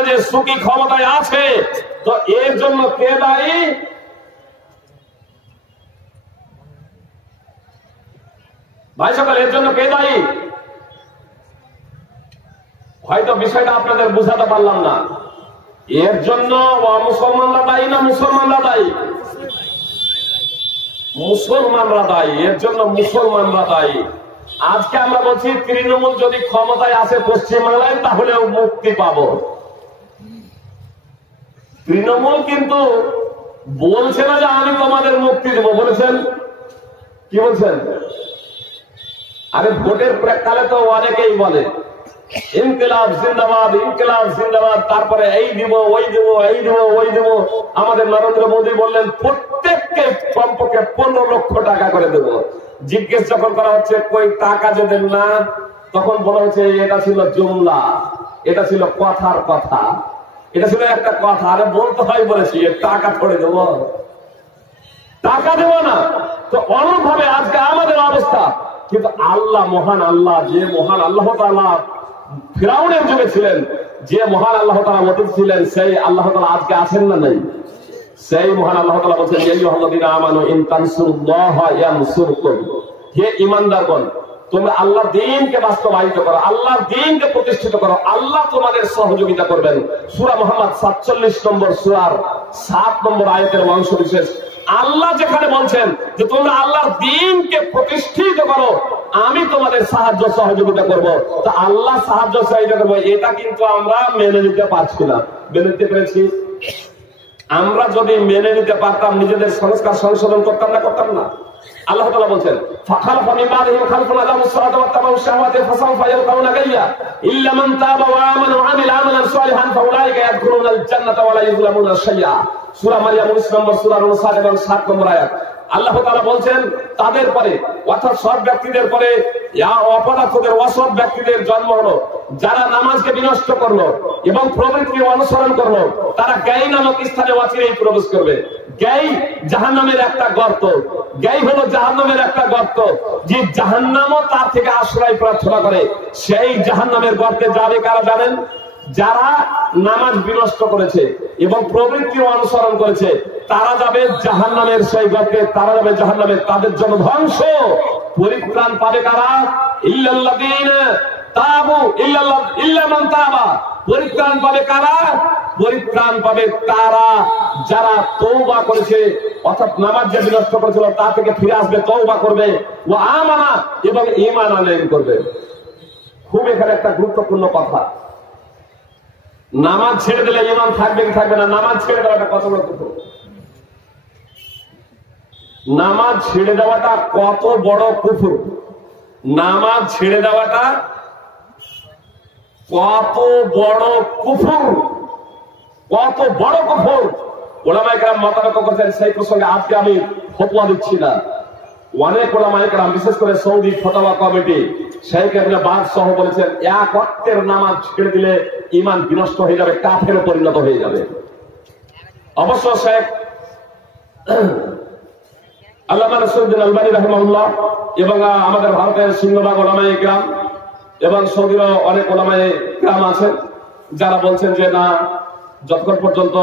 করে যে সুখী ক্ষমতায় আছে, তো এর জন্য কে দায়ী? ভাই সকল, এর জন্য কে দায়ী? হয়তো বিষয়টা আপনাদের বুঝাতে পারলাম না। এর জন্য মুসলমানরা দায়ী না মুসলমানরা দায়ী? মুসলমানরা দায়ী। এর জন্য মুসলমানরা দায়ী। আজকে আমরা বলছি তৃণমূল যদি ক্ষমতায় আসে পশ্চিমবাংলায় তাহলেও মুক্তি পাবো। তৃণমূল কিন্তু বলছে না যে আমি তোমাদের মুক্তি দেবো। বলেছেন কি বলছেন? আরে ভোটের প্রেক্ষালে তো অনেকেই বলে ইনকিলাব জিন্দাবাদ, ইনকিলাব জিন্দাবাদ, তারপরে এই দিব ওই দিব, এই দিব ওই দিব। আমাদের নরেন্দ্র মোদী বললেন প্রত্যেককে কমপক্ষে 15 লক্ষ টাকা করে দেব। জিজ্ঞেস যখন করা হচ্ছে কই টাকা যে দেন না, তখন বলা হচ্ছে এটা ছিল জুমলা, এটা ছিল কথার কথা, এটা ছিল একটা কথা। আরে বলতে হয় বলেছি, টাকা থরে দেব, টাকা দেব না। তো অনুভাবে আজকে আমাদের অবস্থা। কিন্তু আল্লাহ মহান আল্লাহ, যে মহান আল্লাহ তাআলা ফিরাউনের যুগে ছিলেন, যে মহান আল্লাহ তাআলা অতীত ছিলেন, সেই আল্লাহ তাআলা আজকে আছেন না নাই? সেই মহান আল্লাহ তাআলা বলেন ইয়া আইয়ুহাল্লাযীনা আমানু ইন তানসুরুল্লাহা ইয়ানসুরকুম। হে ঈমানদারগণ, তোমরা আল্লাহর দ্বীনকে বাস্তবায়িত করো, আল্লাহর দ্বীনকে প্রতিষ্ঠিত করো, আল্লাহ তোমাদের সহযোগিতা করবেন। সূরা মুহাম্মদ 47 নম্বর সূরার 7 নম্বর আয়াতের অংশ বিশেষ আল্লাহ যেখানে বলছেন যে তোমরা আল্লাহর দ্বীনকে প্রতিষ্ঠিত করো, আমি তোমাদের সাহায্য সহযোগিতা করব। তো আল্লাহ সাহায্য সহযোগিতা করবো, এটা কিন্তু আমরা মেনে নিতে পারছি না। মেনে নিতে পেরেছি? আমরা যদি মেনে নিতে পারতাম, নিজেদের সংস্কার সংশোধন করতাম না? করতাম না? আল্লাহ তাআলা বলছেন ফাখালফা মিন বাদিহিম খালফুন আযাবুস সালাতা ওয়াত্তাবাউশ শাহাওয়াতি ফাসাওফা ইয়ালকাউনা গায়্যা ইল্লা মান তাবা ওয়া আমানা ওয়া আমিলা আমালান সালিহান ফাউলাইকা ইয়াদখুলুনাল জান্নাতা ওয়া লা ইযলামুনা শাইয়্যা। সূরা মারইয়াম 19 নম্বর সূরার 59 এবং 7 নম্বর আয়াত। আল্লাহ তাআলা বলছেন তাদের পরে, অর্থাৎ সব ব্যক্তিদের পরে অপদার্থদের, অসৎ ব্যক্তিদের জন্ম হলো, যারা নামাজকে বিনষ্ট করলো এবং প্রবৃত্তি অনুসরণ করলো, তারা গাই নামক স্থানে অচিরেই প্রবেশ করবে। গাই জাহান্নামের একটা গর্ত, গাই হলো জাহান্নামের একটা গর্ত। যে জাহান্নামও তার থেকে আশ্রয় প্রার্থনা করে, সেই জাহান্নামের গর্তে যাবে কারা জানেন? যারা নামাজ বিনষ্ট করেছে এবং প্রবৃত্তির অনুসরণ করেছে, তারা যাবে জাহান্নামের সেই গর্তে, তারা যাবে জাহান্নামে। তাদের জন্য ধ্বংস। পরিত্রাণ পাবে কারা? ইল্লাল্লাযীনা তাবু, ইল্লা মান তাবা। পরিত্রাণ পাবে কারা? পরিত্রাণ পাবে তারা যারা তওবা করেছে, অর্থাৎ নামাজ যে বিনষ্ট করেছিল তা থেকে ফিরে আসবে, তওবা করবে, ও আমানা এবং ঈমান আনয়ন করবে। খুব এখানে একটা গুরুত্বপূর্ণ কথা। নামাজ ছেড়ে দিলে ঈমান থাকবে কি থাকবে না? নামাজ ছেড়ে দেওয়াটা কত বড় কুফর! নামাজ ছেড়ে দেওয়াটা কত বড় কুফর! নামাজ ছেড়ে দেওয়াটা কত বড় কুফর! কত বড় কুফর! ওলামায়ে কেরাম মতামত করেছেন সেই প্রসঙ্গে আজকে আমি ফতোয়া দিচ্ছি না। অনেক ওলামায়ে কেরাম, বিশেষ করে সৌদি ফতোয়া কমিটি, শেখ ইবনে বাজ সহ বলেছেন এক ওয়াক্তের নামাজ ছেড়ে দিলে ঈমান বিনষ্ট হয়ে যাবে, কাফেরে পরিণত হয়ে যাবে। অবশ্য শেখ আল্লামা নাসিরউদ্দিন আলবানী রাহিমাহুল্লাহ এবং আমাদের ভারতের সিংহভাগ ওলামায়ে কেরাম এবং সৌদির অনেক ওলামায়ে কেরাম আছেন যারা বলছেন যে না, যতক্ষণ পর্যন্ত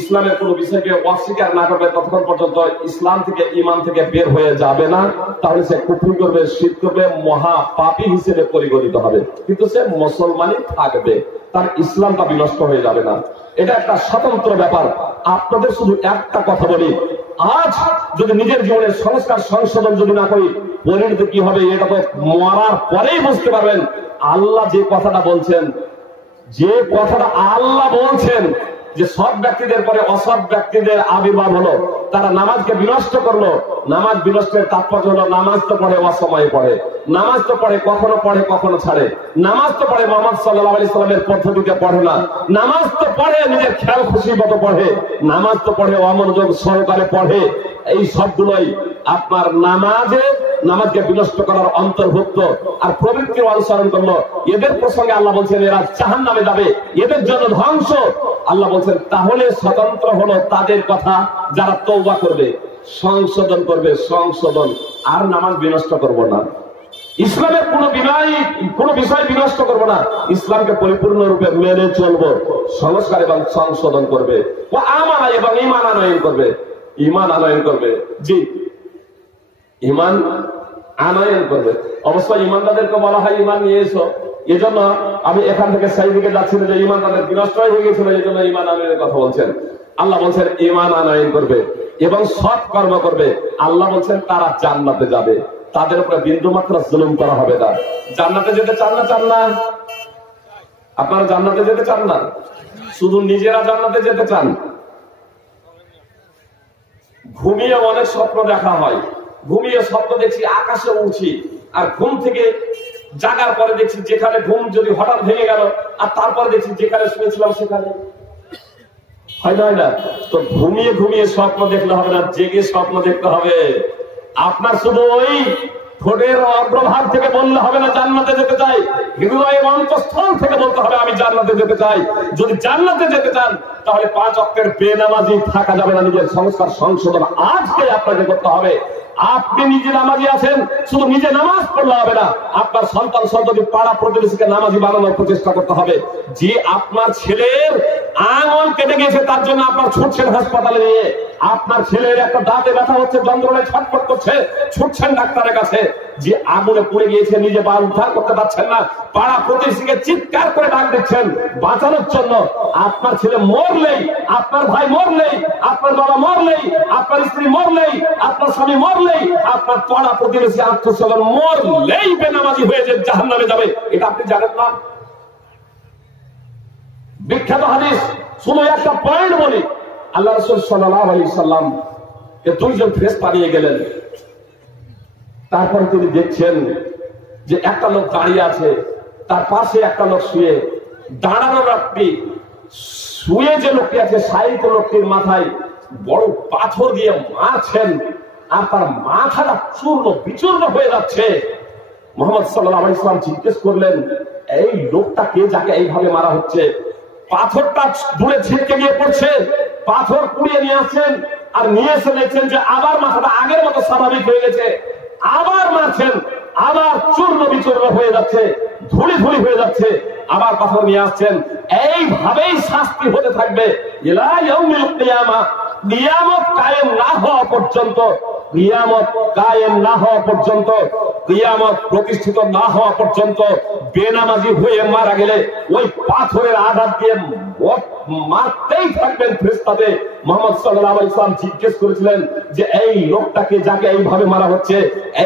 ইসলামের কোন বিষয়কে অস্বীকার না করবে ততক্ষণ পর্যন্ত ইসলাম থেকে, ঈমান থেকে বের হয়ে যাবে না। তাহলে সে কুফর করবে, শিরক করবে, মহা পাপী হিসেবে পরিগণিত হবে, কিন্তু সে মুসলমানই থাকবে, তার ইসলামটা বিনষ্ট হয়ে যাবে না। এটা একটা স্বতন্ত্র ব্যাপার। আপনাদের শুধু একটা কথা বলি, আজ যদি নিজের জীবনের সংস্কার সংশোধন যদি না করি, পরিণতি কি হবে এটা তো মরার পরেই বুঝতে পারবেন। আল্লাহ যে কথাটা বলছেন, যে কথাটা আল্লাহ বলছেন যে সৎ ব্যক্তিদের পরে অসৎ ব্যক্তিদের আবির্ভাব হলো, তারা নামাজকে বিনষ্ট করলো। নামাজ বিনষ্টের তাৎপর্য হলো নামাজ তো পড়ে অসময়ে পড়ে, নামাজ তো পড়ে কখনো ছাড়ে, নামাজ তো পড়ে মুহাম্মদ সাল্লাল্লাহু আলাইহি সাল্লামের পদ্ধতিতে পড়ে না, নামাজ তো পড়ে নিজের খেয়াল খুশি মতো পড়ে, নামাজ তো পড়ে অমনোযোগ সহকারে পড়ে। এই সবগুলোই আপনার নামাজকে বিনষ্ট করার অন্তর্ভুক্ত। আর প্রবৃত্তির অনুসরণ করলো, এদের প্রসঙ্গে আল্লাহ বলছেন এরা জাহান্নামে যাবে, এদের জন্য ধ্বংস। আল্লাহ বলছেন তাহলে স্বতন্ত্র হলো তাদের কথা যারা তওবা করবে, সংশোধন করবে, সংশোধন। আর নামাজ বিনষ্ট করব না, ইসলামের কোন বিষয় বিনষ্ট করব না, ইসলামকে পরিপূর্ণ রূপে মেনে চলবো। সংস্কার এবং সংশোধন করবে, ও আমানা এবং ঈমান আনয়ন করবে, ঈমান আনয়ন করবে। জি, ঈমান আনয়ন করবে। অবশ্যই ঈমানদারদেরকে বলা হয় ঈমান নিয়ে এসো। এজন্য আমি এখান থেকে সেই দিকে যাচ্ছি যে ঈমান তাদের বিনষ্ট হয়ে গিয়েছিল, এই জন্য ঈমান আনয়নের কথা বলছেন। আল্লাহ বলছেন ঈমান আনয়ন করবে এবং সৎ কর্ম করবে। আল্লাহ বলছেন তারা জান্নাতে যাবে, তাদের উপরে বিন্দু মাত্র জুলুম করা হবে না। জান্নাতে যেতে চান না? চান না? আপনারা জান্নাতে যেতে চান না? শুধু নিজেরা জান্নাতে যেতে চান? ঘুমিয়ে অনেক স্বপ্ন দেখা হয়, ঘুমিয়ে স্বপ্ন দেখছি আকাশে উঠছি, আর ঘুম থেকে জাগার পরে দেখছি যেখানে ঘুম যদি হঠাৎ ভেঙে গেল, আর তারপরে দেখছি যেখানে শুয়েছিলাম সেখানে। হয় না? তো ঘুমিয়ে ঘুমিয়ে স্বপ্ন দেখলে হবে না, জেগে স্বপ্ন দেখতে হবে। আপনার শুধু ওই ঠোঁটের অগ্রভাগ থেকে বললে হবে না জান্নাতে যেতে চাই, হৃদয়ের অন্তঃস্থল থেকে বলতে হবে আমি জান্নাতে যেতে চাই। যদি জান্নাতে যেতে চান তাহলে 5 ওয়াক্তের বেনামাজি থাকা যাবে না। নিজের সংস্কার সংশোধন আজকে আপনাকে করতে হবে। আপনি নিজে নামাজি আছেন, শুধু নিজে নামাজ পড়লে হবে না, আপনার সন্তান সন্ততি পাড়া প্রতিবেশীকে নামাজি বানানোর প্রচেষ্টা করতে হবে। যে আপনার ছেলের আঙুল কেটে গেছে তার জন্য আপনার ছুটছেন হাসপাতালে নিয়ে, আপনার ছেলের একটা দাঁতে ব্যথা হচ্ছে, যন্ত্রণায় ছটফট করছে, ছুটছেন ডাক্তারের কাছে। যে আগুনে পুড়ে গিয়েছে, নিজে বা উদ্ধার করতে পারছেন না, পাড়া প্রতিবেশীকে চিৎকার করে ডাক দিচ্ছেন বাঁচানোর জন্য। আপনার ছেলে মরলেই, আপনার ভাই মরলেই, আপনার বাবা মরলেই, আপনার স্ত্রী মরলেই, আপনার স্বামী মরলেই, আপনার পাড়া প্রতিবেশী আত্মীয়স্বজন মরলেই বেনামাজি হয়ে যে জাহান্নামে যাবে, এটা আপনি জানেন না? বিখ্যাত হাদিস, শুধু একটা পয়েন্ট বলি। আল্লাহ রাসূল সাল্লাল্লাহু আলাইহি সাল্লাম কে 2 জন ফেরেশতা নিয়ে গেলেন। তারপর তিনি দেখছেন যে একটা লোক দাঁড়িয়ে আছে, তার পাশে একটা লোক শুয়ে, দাঁড়ানো লোকটি, শুয়ে যে লোকটি আছে শায়িত লোকটির মাথায় বড় পাথর দিয়ে মারছেন, আর তার মাথাটা চূর্ণ বিচূর্ণ হয়ে যাচ্ছে। মুহাম্মদ সাল্লাল্লাহু আলাইহি ওয়াসাল্লাম জিজ্ঞেস করলেন, এই লোকটা কে যাকে এইভাবে মারা হচ্ছে? পাথরটা দূরে ছিটকে গিয়ে পড়ছে, পাথর কুড়িয়ে নিয়ে আসছেন, আর নিয়ে এসে দেখছেন যে আবার মাথাটা আগের মতো স্বাভাবিক হয়ে গেছে, আবার মারছেন, আবার চূর্ণ বিচূর্ণ হয়ে যাচ্ছে, ধুলি ধুলি হয়ে যাচ্ছে, আবার পাথর নিয়ে আসছেন। এইভাবেই শাস্তি হতে থাকবে ইলা ইয়াউমিল কিয়ামা, কিয়ামত কায়েম না হওয়া পর্যন্ত, কিয়ামত কায়েম না হওয়া পর্যন্ত, কিয়ামত প্রতিষ্ঠিত না হওয়া পর্যন্ত বেনামাজি হয়ে মারা গেলে ওই পাথরের আঘাত দিয়ে মারতেই থাকবেন ফেরেশতাদের। মুহাম্মদ সাল্লাল্লাহু আলাইহি ওয়াসাল্লাম জিজ্ঞেস করেছিলেন যে এই লোকটাকে যাকে এইভাবে মারা হচ্ছে,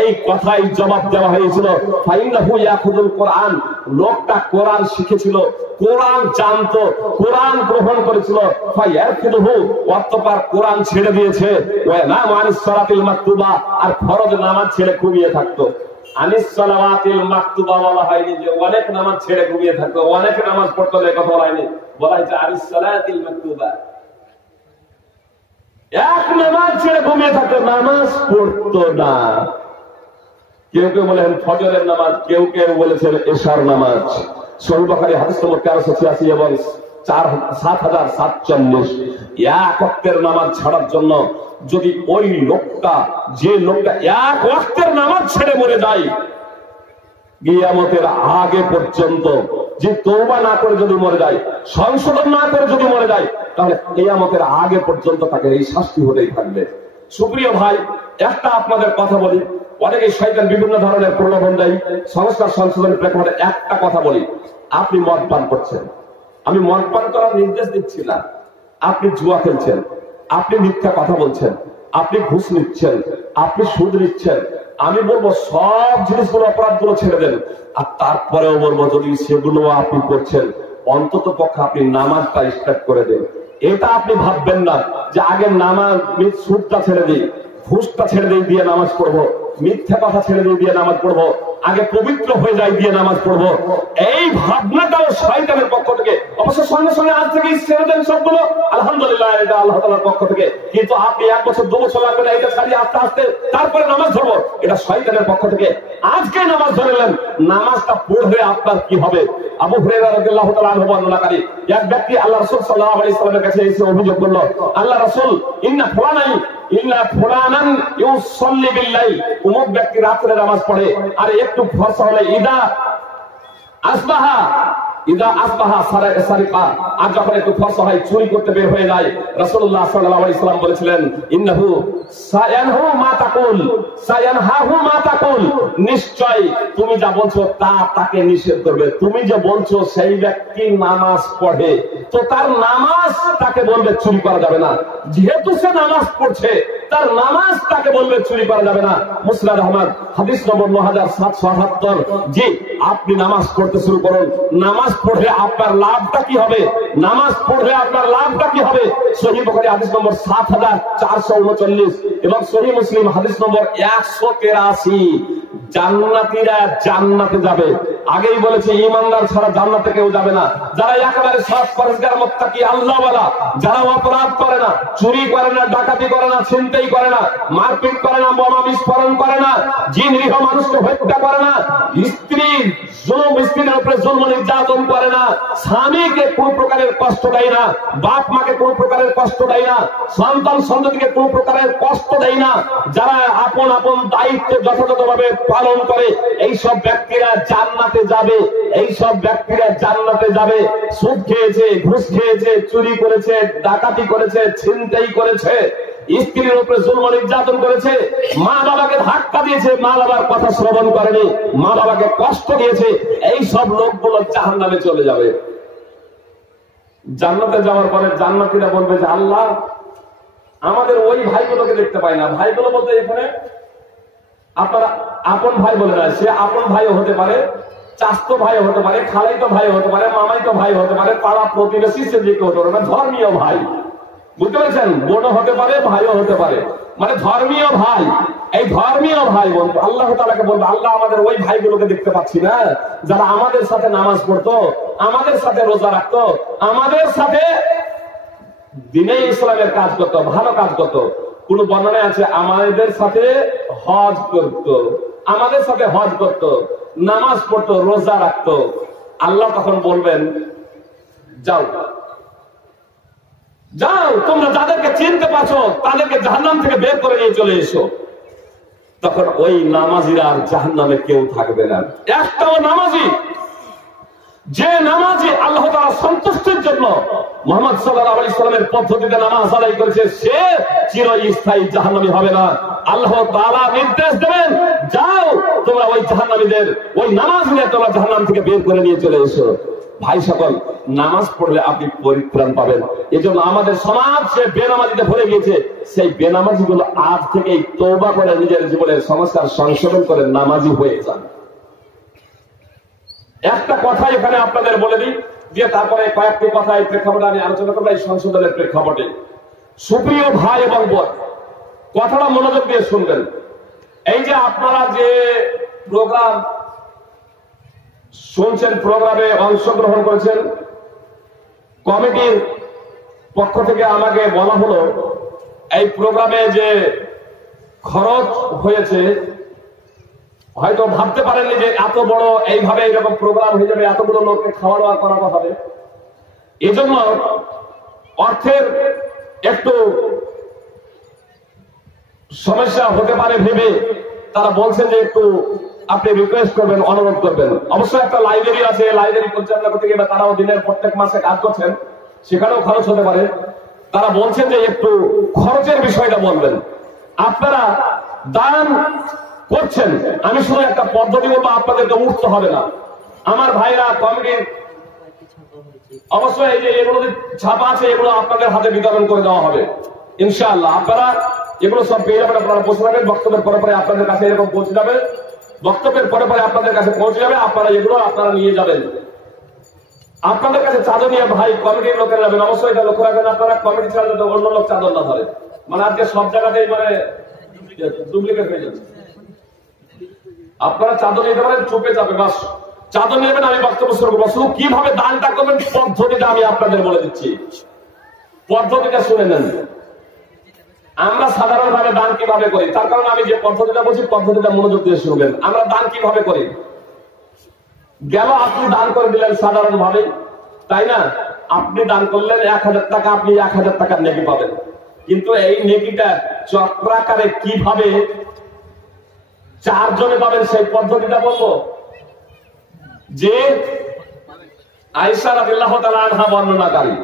এই কথাই জবাব দেওয়া হয়েছিল ফাইন্নাহু ইয়াখুদুল কোরআন, লোকটা কোরআন শিখেছিল, কোরআন জানতো, কোরআন গ্রহণ করেছিল, ফায়ারফিদহু, অতঃপর কোরআন ছেড়ে দিয়েছে, ওয়া নাম আনিস সালাতিল মাকতুবা, আর ফরজ নামাজ ছেড়ে ঘুমিয়ে থাকতো। আনিস সালাওয়াতিল মাকতুবা বলা হয়নি যে অনেক নামাজ ছেড়ে ঘুমিয়ে থাকতো, অনেক নামাজ পড়তো, এই কথা বলা হয়নি, বলা হয়েছে আনিস সালাতিল মাকতুবা। এক নামাজ ছেড়ে ঘুমিয়ে থাকতো, নামাজ পড়তো না। কেউ কেউ বলেন ফজরের নামাজ, কেউ কেউ বলেছেন এশার নামাজ। সহিহ বুখারী হাদিস নম্বর 1386 এবং 7047, এক ওয়াক্তের নামাজ ছাড়ার জন্য যদি ওই লোকটা, যে লোকটা এক ওয়াক্তের নামাজ ছেড়ে মরে যায়, কিয়ামতের আগে পর্যন্ত, যে তওবা না করে যদি মরে যায়, সংশোধন না করে যদি মরে যায়, তাহলে কিয়ামতের আগে পর্যন্ত তাকে এই শাস্তি হতেই থাকবে। সুপ্রিয় ভাই, একটা আপনাদের কথা বলি, অনেকে শয়তান বিভিন্ন ধরনের প্রলোভন দেয়, সংস্কার সংশোধনের প্রেক্ষাপটে একটা কথা বলি, আপনি মদ পান করছেন, আমি মদ পান করার নির্দেশ দিচ্ছি না, আপনি জুয়া খেলছেন, আপনি মিথ্যা কথা বলছেন, আপনি ঘুষ নিচ্ছেন, আপনি সুদ নিচ্ছেন, আমি বলবো সব জিনিসগুলো, অপরাধগুলো ছেড়ে দেন। আর তারপরেও বলবো যদি সেগুলো আপনি করছেন, অন্তত পক্ষে আপনি নামাজটা স্টার্ট করে দেন। এটা আপনি ভাববেন না যে আগে নামাজ, সুদটা ছেড়ে দিই, ঘুষটা ছেড়ে দিই দিয়ে নামাজ পড়বো, মিথ্যা কথা ছেড়ে দিয়ে নামাজ পড়বো, আগে পবিত্র হয়ে যাই দিয়ে নামাজ পড়বো। এই ভাবনাটাও শয়তানের পক্ষ থেকে। অবশ্য সঙ্গে সঙ্গে আজ থেকে ছেড়ে দেন সবগুলো, আলহামদুলিল্লাহ, এটা আল্লাহ তাআলার পক্ষ থেকে। কিন্তু আপনি 1 বছর 2 বছর লাগবে না, এটা ছাড়িয়ে আস্তে আস্তে তারপরে নামাজ ধরবো, এটা শয়তানের পক্ষ থেকে। আজকে নামাজ ধরলেন, নামাজটা পড়লে আপনার কি হবে? আবু হুরায়রা রাদিয়াল্লাহু তাআলা আনহু বর্ণনাকারী, এক ব্যক্তি আল্লাহ রাসূল সাল্লাল্লাহু আলাইহি ওয়াসাল্লামের কাছে এসে অভিযোগ করলো, আল্লাহ রাসূল, ইন্না ফুলানান ইউসাল্লি বিল-লাইল, অমুক ব্যক্তি রাতে নামাজ পড়ে, আর একটু ফরসা হলে ইদা আসবাহা ইদা আসবাহা সারিকা, আর যখন একটু ফর্সা হয় চুরি করতে বের হয়ে যায়, রাসূলুল্লাহ সাল্লাল্লাহু আলাইহি ওয়াসাল্লাম বলেছিলেন ইন্নাহু সায়ানহু মা তাকুল সায়ানহাহু মা তাকুল, নিশ্চয় তুমি যা বলছো তা তাকে নিষেধ করবে। তুমি যে বলছো সেই ব্যক্তি নামাজ পড়ে, তো তার নামাজ তাকে বলবে চুরি করা যাবে না। যেহেতু সে নামাজ পড়ছে, তার নামাজ তাকে বলবে চুরি করা যাবে না। মুসনাদ আহমদ হাদিস নম্বর ৯৭৭৮। জি, আপনি নামাজ পড়তে শুরু করুন। নামাজ পড়লে আপনার লাভটা কি হবে? নামাজ পড়লে আপনার লাভটা কি হবে? সহিহ বুখারী হাদিস নম্বর ৭৪৩৯ এবং সহিহ মুসলিম হাদিস নম্বর ১৮৩। জান্নাতীরা জান্নাতে যাবে। আগেই বলেছি ঈমানদার ছাড়া জান্নাতে কেউ যাবে না। যারা একেবারে সৎ পরহেজগার মুত্তাকি আল্লাহওয়ালা, যারা অপরাধ করে না, চুরি করে না, ডাকাতি করে না, ছিনতাই করে না, মারপিট করে না, বোমা বিস্ফোরণ করে না, নিরীহ মানুষকে হত্যা করে না, স্ত্রীর উপরে জুলম নির্যাতন করে না, স্বামীকে কোন প্রকারের কষ্ট দেয় না, বাপ মাকে কোন প্রকারের কষ্ট দেয় না, সন্তান সন্ততিকে কোন প্রকারের কষ্ট দেয় না, যারা আপন আপন দায়িত্ব যথাযথভাবে পালন করে, এই সব ব্যক্তিরা জান্নাতে যাবে। এই সব ব্যক্তিরা জান্নাতে যাবে। সুদ খেয়েছে, ঘুষ খেয়েছে, চুরি করেছে, ডাকাতি করেছে, ছিনতাই করেছে, স্ত্রীর উপরে জুলম নির্যাতন করেছে, মা বাবাকে ধাক্কা দিয়েছে, মা বাবার কথা শ্রবণ করেনি, মা বাবাকে কষ্ট দিয়েছে, এই সব লোকগুলো জাহান্নামে চলে যাবে। জান্নাতে যাওয়ার পরে জান্নাতীরা বলবে যে আল্লাহ, আমাদের ওই ভাইগুলোকে দেখতে পাই না। ভাইগুলো বলতে এখানে আপনারা আপন ভাই বলে না, সে আপন ভাইও হতে পারে, চাচতো ভাইও হতে পারে, খালাইতো ভাইও হতে পারে, মামাইতো ভাই হতে পারে, পাড়া প্রতিবেশী সে যে কেউ হতে পারে, ধর্মীয় ভাই। বুঝতে পেরেছেন? বোনও হতে পারে, ভাইও হতে পারে, মানে ধর্মীয় ভাই। এই ধর্মীয় ভাই বলবো, আল্লাহ তাআলাকে বলবো আল্লাহ, আমাদের ওই ভাইগুলোকে দেখতে পাচ্ছি না, যারা আমাদের সাথে নামাজ পড়তো, আমাদের সাথে রোজা রাখতো, আমাদের সাথে দ্বীনে ইসলামের কাজ করতো, ভালো কাজ করতো। কোন বর্ণনায় আছে আমাদের সাথে হজ করতো, আমাদের সাথে হজ করতো, নামাজ পড়তো, রোজা রাখতো। আল্লাহ তখন বলবেন যাও যাও, তোমরা যাদেরকে চিনতে পারছো তাদেরকে জাহান্নাম থেকে বের করে নিয়ে চলে এসো। তখন ওই নামাজিরা আর জাহান্নামে কেউ থাকবে না। একটাও নামাজি, যে নামাজি আল্লাহ তাআলা সন্তুষ্টির জন্য মুহাম্মদ সাল্লাল্লাহু আলাইহি ওয়াসাল্লামের পদ্ধতিতে নামাজ আদায় করেছে, সে চিরস্থায়ী জাহান্নামী হবে না। আল্লাহ তাআলা নির্দেশ দেবেন, যাও তোমরা ওই জাহান্নামীদের, ওই নামাজীদের তোমরা জাহান্নাম থেকে বের করে নিয়ে চলে এসো। ভাই সকল, নামাজ পড়লে আপনি পরিত্রাণ পাবেন। এজন্য আমাদের সমাজ সে বেনামাজিতে ভরে গিয়েছে। সেই বেনামাজি গুলো আজ থেকেই তওবা করে নিজের জীবনের সংস্কার সংশোধন করে নামাজি হয়ে যান। একটা কথা এখানে আপনাদের বলে দিই, দিয়ে তারপরে কয়েকটি কথা এই প্রেক্ষাপটে আমি আলোচনা করবো, এই সংশোধনের প্রেক্ষাপটে। সুপ্রিয় ভাই এবং বোন, কথাটা মনোযোগ দিয়ে শুনবেন। এই যে আপনারা যে প্রোগ্রাম শুনছেন, প্রোগ্রামে অংশগ্রহণ করেছেন, কমিটির পক্ষ থেকে আমাকে বলা হলো এই প্রোগ্রামে যে খরচ হয়েছে, হয়তো ভাবতে পারেননি যে এত বড় এইভাবে এরকম প্রোগ্রাম হয়ে যাবে, এতগুলো লোককে খাওয়া দাওয়া করানো হবে। এজন্য অর্থের একটু সমস্যা হতে পারে ভেবে তারা বলছেন যে একটু আপনি রিকোয়েস্ট করবেন, অনুরোধ করবেন। অবশ্যই একটা লাইব্রেরি আছে, লাইব্রেরি পরিচালনা করতে গিয়ে তারাও দিনের প্রত্যেক মাসে কাজ করছেন, সেখানেও খরচ হতে পারে। তারা বলছেন যে একটু খরচের বিষয়টা বলবেন। আপনারা দান করছেন, আমি শুধু একটা পদ্ধতি বলবো, আপনাদেরকে উঠতে হবে না। আমার ভাইরা কমিটির অবশ্যই এই যে এগুলো ছাপা আছে, এগুলো আপনাদের হাতে বিতরণ করে দেওয়া হবে ইনশাআল্লাহ। আপনারা এগুলো সব পেয়ে যাবেন, আপনারা বসে থাকবেন, বক্তব্যের পরে পরে আপনাদের কাছে এরকম পৌঁছে যাবে, বক্তব্যের পরে পরে আপনাদের কাছে পৌঁছে যাবে, আপনারা এগুলো আপনারা নিয়ে যাবেন। আপনাদের কাছে চাদর নিয়ে ভাই কমিটির লোকেরা যাবেন, অবশ্যই এটা লক্ষ্য রাখবেন, আপনারা কমিটি ছাড়া যাতে অন্য লোক চাদর না ধরে, মানে আজকে সব জায়গাতেই মানে ডুপ্লিকেট হয়ে যাচ্ছে। আপনারা চাদর নিতে পারেন, চুপে যাবে, বাস চাদর নেবেন, আমি বক্তব্য শুরু করবো। শুধু কিভাবে দানটা করবেন পদ্ধতিটা আমি আপনাদের বলে দিচ্ছি, পদ্ধতিটা শুনে নেন। আমরা সাধারণভাবে দান কিভাবে করি, তার কারণে আমি যে পদ্ধতিটা বলছি পদ্ধতিটা মনোযোগ দিয়ে শুনবেন। আমরা দান কিভাবে করি, গেল আপনি দান করে দিলেন সাধারণভাবে, তাই না? আপনি দান করলেন 1000 টাকা, আপনি 1000 টাকার নেকি পাবেন। কিন্তু এই নেকিটা চক্রাকারে কিভাবে 4 জনে পাবেন সেই পদ্ধতিটা বলবো। যে আয়েশা রাদিয়াল্লাহু তাআলা আনহা বর্ণনাকারী,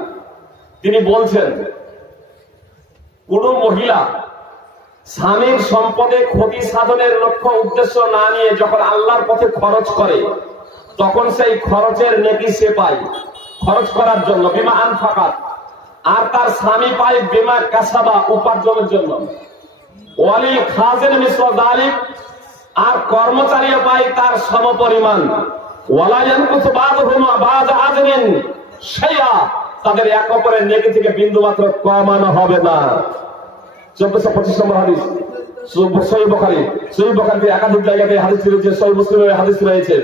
তিনি বলছেন কোন মহিলা স্বামীর সম্পদে ক্ষতি সাধনের লক্ষ্য উদ্দেশ্য না নিয়ে যখন আল্লাহর পথে খরচ করে তখন সেই খরচের নেকি সে পায় খরচ করার জন্য, বিমা আনফাকাত, আর তার স্বামী পায় বিমা কাসাবা, উপার্জনের জন্য। ওয়ালি খাজিন মিসল যালিক, আর কর্মচারীও পায় তার সমপরিমাণ। ওয়ালা ইয়ানকুসু বাযুহুমা বাযা আজরিন শাইআ, তাদের এক অপরের নেকি থেকে বিন্দুমাত্র কমানো হবে না। 1425 নম্বর হাদিস, সহিহ বুখারী। সহিহ বুখারীতে একাধিক জায়গাতে হাদিস রয়েছে, সহিহ মুসলিমে হাদিস রয়েছে।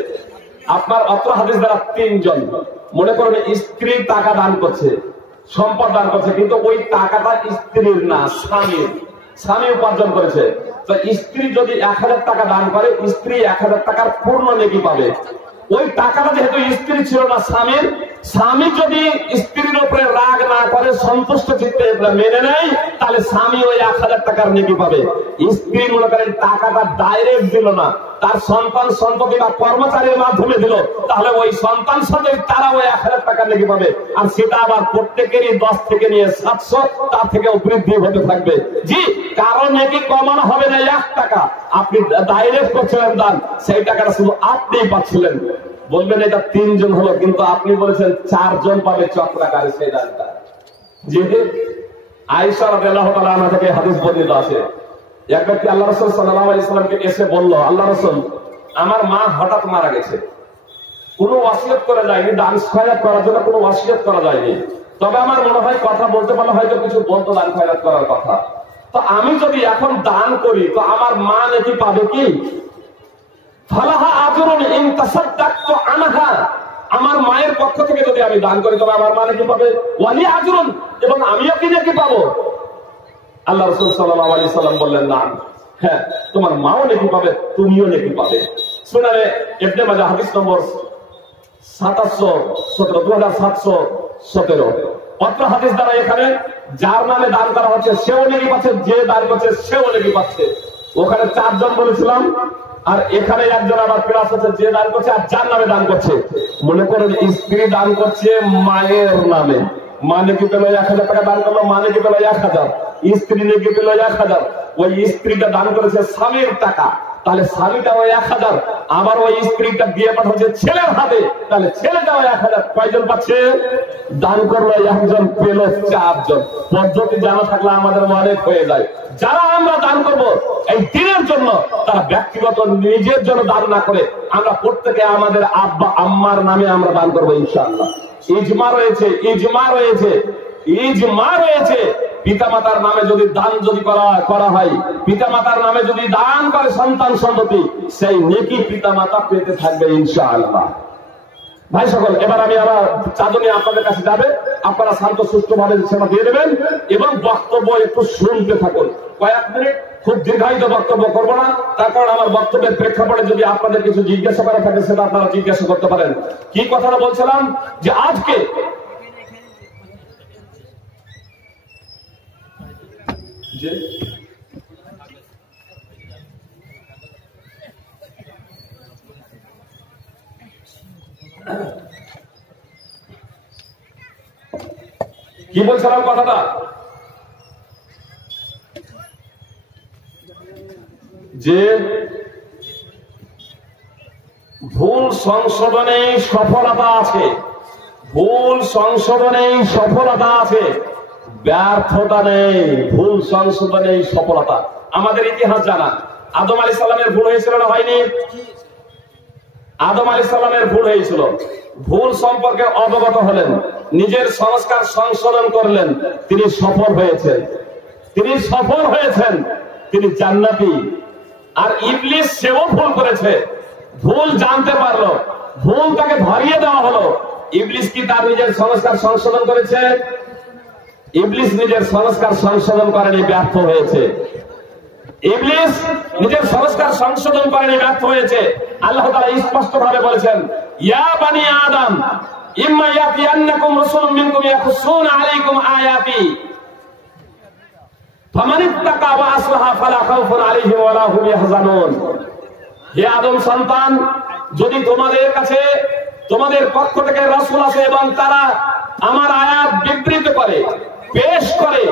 আপনার অত্র হাদিস দ্বারা তিনজন, মনে করেন স্ত্রী টাকা দান করছে, সম্পদ দান করছে, কিন্তু ওই টাকাটা স্ত্রীর না, স্বামীর। স্বামী উপার্জন করেছে। তো স্ত্রী যদি 1000 টাকা দান করে, স্ত্রী 1000 টাকার পূর্ণ নেকি পাবে। ওই টাকাটা যেহেতু স্ত্রী ছিল না স্বামীর, স্বামী যদি স্ত্রীর উপরে রাগ না করে, সন্তুষ্ট চিত্তে মেনে নেয়, তাহলে স্বামী ওই 1000 টাকার নেকি পাবে। স্ত্রী মনে করেন টাকাটা ডাইরেক্ট দিল না, তার সন্তান সন্ততি বা কর্মচারীর মাধ্যমে দিল, তাহলে ওই সন্তান সন্ততি তারা ওই 1000 টাকার নেকি পাবে। আর সেটা আবার প্রত্যেকেরই 10 থেকে নিয়ে 700, তার থেকেও বৃদ্ধি হতে থাকবে। জি, কারণ নেকি কমানো হবে না 1 টাকা। আপনি ডাইরেক্ট করছিলেন দান, সেই টাকাটা শুধু আপনিই পাচ্ছিলেন। বলবেন এটা 3 জন হলো, কিন্তু আপনি বলেছেন 4 জন পাবে চক্রাকারে সেই দানটা। যেহেতু আয়েশা রাদিয়াল্লাহু তাআলা আনহা থেকে হাদিস বর্ণিত আছে, এক ব্যক্তি আল্লাহ রাসূল সাল্লাল্লাহু আলাইহি সাল্লামকে এসে বলল, আল্লাহ রাসূল, আমার মা হঠাৎ মারা গেছে, কোনো ওয়াসিয়ত করা যায়নি, দান খয়রাত করার জন্য কোনো ওয়াসিয়ত করা যায়নি। তবে আমার মনে হয় কথা বলতে পারলে হয়তো কিছু বলতো দান খয়রাত করার কথা। তো আমি যদি এখন দান করি তো আমার মা নাকি পাবে কি? ফালাহা আজরুন ইন তাসাদদাকতু আনহা, আমার মায়ের পক্ষ থেকে যদি আমি দান করি তবে আমার মা নাকি পাবে। ওয়ালি আজরুন, এবং আমিও কি নাকি পাবো? আল্লাহ রাসূল সাল্লাল্লাহু আলাইহি সাল্লাম বললেন, না, হ্যাঁ, তোমার মাও নাকি পাবে, তুমিও নাকি পাবে। সুনানে ইবনে মাজাহ হাদিস নম্বর 2717, 2717। অত্র হাদিস দ্বারা এখানে যার নামে দান করা হচ্ছে সেও নাকি পাচ্ছে, যে দান করছে সেও নাকি পাচ্ছে। ওখানে 4 জন বলেছিলাম, আর এখানে একজন আবার প্লাস হচ্ছে, যে দান করছে আর যার নামে দান করছে। মনে করেন স্ত্রী দান করছে মায়ের নামে, মা নাকি পেল 1000 টাকা দান করলো, মা নাকি পেল 1000, স্ত্রী নাকি পেল 1000। ওই স্ত্রীটা দান করেছে স্বামীর টাকা, তাহলে স্বামীটা ওই 1000, আবার ওই স্ত্রীটা দিয়ে পাঠাচ্ছে ছেলের হাতে, তাহলে ছেলেটা ওই 1000। কয়জন পাচ্ছে? দান করলো 1 জন, পেল 4 জন। পদ্ধতি জানা থাকলে আমাদের অনেক হয়ে যায়। যারা আমরা দান করব এই দিনের জন্য, তারা ব্যক্তিগত নিজের জন্য দান না করে আমরা প্রত্যেকে আমাদের আব্বা আম্মার নামে আমরা দান করবো ইনশাআল্লাহ। ইজমা রয়েছে, ইজমা রয়েছে, ইজমা রয়েছে। পিতামাতার নামে যদি দান যদি করা হয়, পিতামাতার নামে যদি দান করে সন্তান সন্ততি, সেই নেকি পিতামাতা পেতে থাকবে ইনশাআল্লাহ। ভাই সকল, এবার আমি আমার চাঁদনী আপনাদের কাছে যাবে, আপনারা শান্ত সুষ্ঠ ভাবে সেটা দিয়ে দেবেন এবং বক্তব্য একটু শুনতে থাকুন। কয়েক মিনিট, খুব দীর্ঘায়িত বক্তব্য করবো না, তার কারণ আমার বক্তব্যের প্রেক্ষাপটে যদি আপনাদের কিছু জিজ্ঞাসা করা থাকে সেটা আপনারা জিজ্ঞাসা করতে পারেন। কি কথাটা বলছিলাম, যে আজকে যে কি বলছিলাম কথাটা, যে ভুল সংশোধনে সফলতা আছে, ভুল সংশোধনে সফলতা আছে, ব্যর্থতা নেই। ভুল সংশোধনে সফলতা। আমাদের ইতিহাস জানা, আদম আলাইহিস সালামের ভুল হয়েছিল না হয়নি? আদম আলাইহিস সালামের ভুল হয়েছিল, ভুল সম্পর্কে অবগত হলেন, নিজের সংস্কার সংশোধন করলেন, তিনি সফল হয়েছেন, তিনি সফল হয়েছেন, তিনি জান্নাতি। আর ইবলিস সেও ভুল করেছে, ভুল জানতে পারলো, ভুল তাকে ধরিয়ে দেওয়া হলো। ইবলিস কি তার নিজের সংস্কার সংশোধন করেছে? ইবলিস নিজের সংস্কার সংশোধন করেনি, ব্যর্থ হয়েছে। ইবলিস নিজের সংস্কার সংশোধন করেনি, ব্যর্থ হয়েছে। আল্লাহ তাআলা স্পষ্ট ভাবে বলেছেন, ইয়া বানি আদম ইম্মা ইয়াতিয়ান্নাকুম রাসূলুম মিনকুম ইয়াকুসুনা আলাইকুম আয়াতি ফামানিত্তাকা ওয়া আসলাহা ফালা খাউফুন আলাইহিম ওয়া লা হুম ইয়াহজানুন। হে আদম সন্তান, যদি তোমাদের কাছে তোমাদের পক্ষ থেকে রাসূল আছে এবং তারা আমার আয়াত বিবৃত করে, পেশ করে,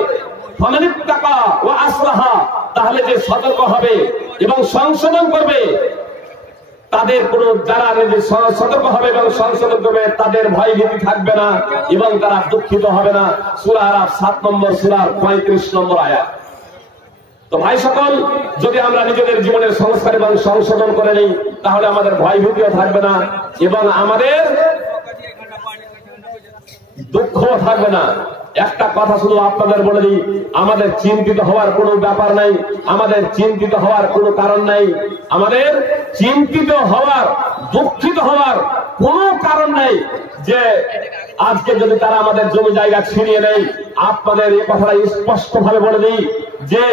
ফামানিত্তাকা ওয়া আসলাহা, তাহলে যে সতর্ক হবে এবং সংশোধন করবে, তাদের কোনো যারা সতর্ক হবে এবং সংশোধন করবে তাদের ভয় ভীতি থাকবে না এবং তারা দুঃখিত হবে না। সূরা আরাফ 7 নম্বর সূরার 35 নম্বর আয়াত। তো ভাই সকল, যদি আমরা নিজেদের জীবনের সংস্কার এবং সংশোধন করে নিই তাহলে আমাদের ভয় ভীতিও থাকবে না এবং আমাদের দুঃখও থাকবে না। একটা কথা শুধু আপনাদের বলে দিই, আমাদের চিন্তিত হওয়ার কোনো ব্যাপার নাই, আমাদের চিন্তিত হওয়ার কোনো কারণ নাই, আমাদের চিন্তিত হওয়ার, দুঃখিত হওয়ার কোনো কারণ নাই যে আজকে যদি তারা আমাদের জমি জায়গা ছিনিয়ে নেয়। আপনাদের এই কথাটা স্পষ্ট ভাবে বলে দিই যে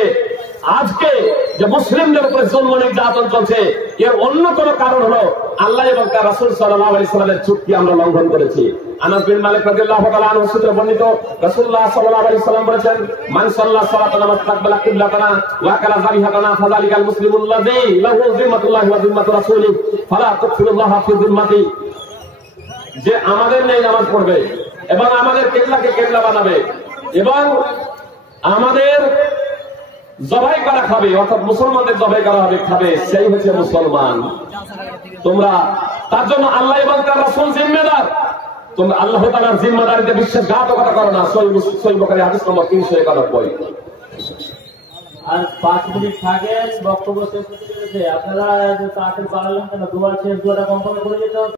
আজকে যে মুসলিমদের উপরে জুলম নির্যাতন চলছে এর অন্যতম কারণ হলো আল্লাহ এবং তার রাসূল সাল্লাল্লাহু আলাইহি ওয়াসাল্লামের চুক্তি আমরা লঙ্ঘন করেছি। আনাস বিন মালিক রাদিয়াল্লাহু তাআলা আনহু সূত্রে বর্ণিত, রাসূলুল্লাহ সাল্লাল্লাহু আলাইহি ওয়াসাল্লাম বলেছেন, মান সাল্লা সালাতানা মুস্তাকবিলা কিবলাতানা ওয়া কালা যাবিহাতানা ফাযালিকাল মুসলিমুল লাযী লাহু যিম্মাতুল্লাহি ওয়া যিম্মাতু রাসূলিহি ফালা তুকফিরুল্লাহ ফি যিম্মাতি। যে আমাদের নেই নামাজ পড়বে এবং আমাদের কিবলাকে কিবলা বানাবে এবং আমাদের জবাই করা খাবে, অর্থাৎ মুসলমানদের জবাই করা হবে খাবে, সেই হচ্ছে মুসলমান। তোমরা তার জন্য আল্লাহ এবং তার রাসূল জিম্মেদার। তোমরা আল্লাহ তাআলার জিম্মেদারিতে বিশ্বাসঘাতকতা করো না। সহিহ বুখারী হাদিস নম্বর 391। আর 5 মিনিট থাকেন, বক্তব্য শেষ হতে চলেছে। আপনারা তাড়াতাড়ি বাড়ালেন কেন? দুবার শেষ, দুয়ারটা কম করে যেতে হবে।